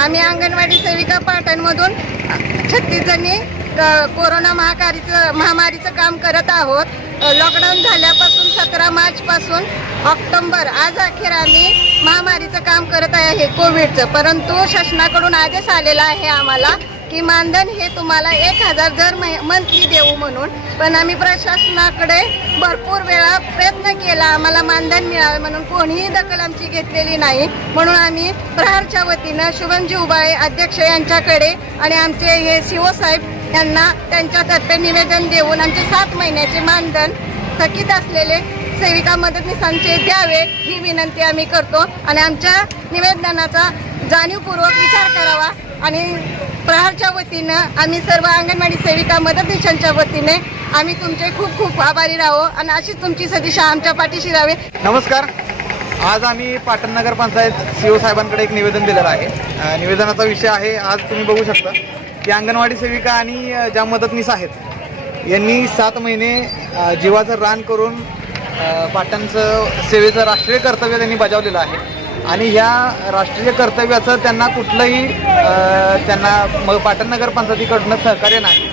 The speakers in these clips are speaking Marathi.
आम्ही अंगणवाडी सेविका पाटणमधून छत्तीस जणी कोरोना महाकारीचं महामारीचं काम करत आहोत. लॉकडाऊन झाल्यापासून सतरा मार्चपासून ऑक्टोंबर आज अखेर आम्ही महामारीचं काम करत आहे कोविडचं. परंतु शासनाकडून आदेश आलेला आहे आम्हाला की मानधन हे तुम्हाला एक हजार दर मंथली देऊ म्हणून पण आम्ही प्रशासनाकडे भरपूर वेळा प्रयत्न केला आम्हाला मानधन मिळावे म्हणून. कोणीही दखल आमची घेतलेली नाही. म्हणून आम्ही प्रहारच्या वतीनं शुभमजी उबाळे अध्यक्ष यांच्याकडे आणि आमचे हे सीओ साहेब यांना त्यांच्यातर्फे निवेदन देऊन आमचे सात महिन्याचे मानधन थकीत असलेले सेविका मदतनीसांचे द्यावे ही विनंती आम्ही करतो. आणि आमच्या निवेदनाचा जाणीवपूर्वक विचार करावा आणि प्रहारच्या वतीनं आम्ही सर्व अंगणवाडी सेविका मदतनीसांच्या वतीने आम्ही तुमचे खूप खूप आभारी राहो आणि अशीच तुमची सदिशा आमच्या पाठीशी राहावी नमस्कार. आज आम्ही पाटण नगर पंचायत सी ओ साहेबांकडे एक निवेदन दिलेलं आहे. निवेदनाचा विषय आहे आज तुम्ही बघू शकता की अंगणवाडी सेविका आणि ज्या मदतनीस आहेत यांनी सात महिने जीवाचं रान करून पाटणचं सेवेचं राष्ट्रीय कर्तव्य त्यांनी बजावलेलं आहे. आणि ह्या राष्ट्रीय कर्तव्याचं त्यांना कुठलंही त्यांना पाटण नगर पंचायतीकडनं सहकार्य नाही.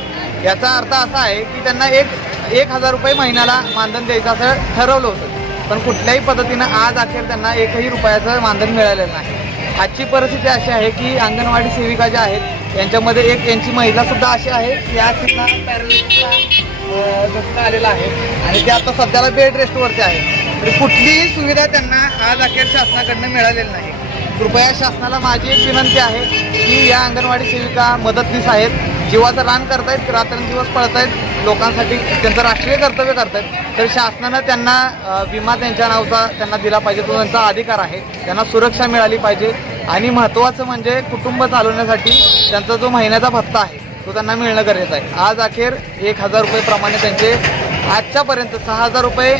याचा अर्थ असा आहे की त्यांना एक एक हजार रुपये महिन्याला मानधन द्यायचं असं ठरवलं होतं. पण कुठल्याही पद्धतीनं आज अखेर त्यांना एकही रुपयाचं मानधन मिळालेलं नाही. आजची परिस्थिती अशी आहे की अंगणवाडी सेविका ज्या आहेत यांच्यामध्ये एक यांची महिलासुद्धा अशी आहे की आज त्यांना पॅरालिसिसचा धक्का आलेला आहे. आणि ते आता सध्याला बेड रेस्टवरती आहे म्हणजे कुठलीही सुविधा त्यांना आज अखेर शासनाकडनं मिळालेली नाही. कृपया शासनाला माझी एक विनंती आहे की या अंगणवाडी सेविका मदतनीस आहेत. जीवाचं रान करतायत रात्रंदिवस पळतायत लोकांसाठी त्यांचं राष्ट्रीय कर्तव्य करतायत तर शासनानं त्यांना विमा त्यांच्या नावचा त्यांना दिला पाहिजे. तो त्यांचा अधिकार आहे. त्यांना सुरक्षा मिळाली पाहिजे. आणि महत्त्वाचं म्हणजे कुटुंब चालवण्यासाठी त्यांचा जो महिन्याचा भत्ता आहे तो त्यांना मिळणं गरजेचं आहे. आज अखेर एक हजार रुपये प्रमाणे त्यांचे आजच्यापर्यंत सहा हजार रुपये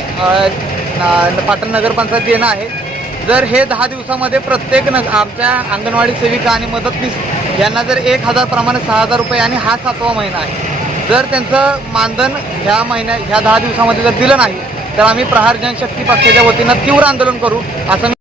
न- पाटण नगरपंचायत देणं आहे. जर हे दहा दिवसामध्ये प्रत्येक न आमच्या अंगणवाडी सेविका आणि मदतनीस यांना जर एक हजार प्रमाणे सहा हजार रुपये आणि हा सातवा महिना आहे. जर त्यांचं मानधन ह्या महिन्या ह्या दहा दिवसामध्ये जर दिलं नाही तर आम्ही प्रहार जनशक्ती पक्षाच्या वतीनं तीव्र आंदोलन करू असं मी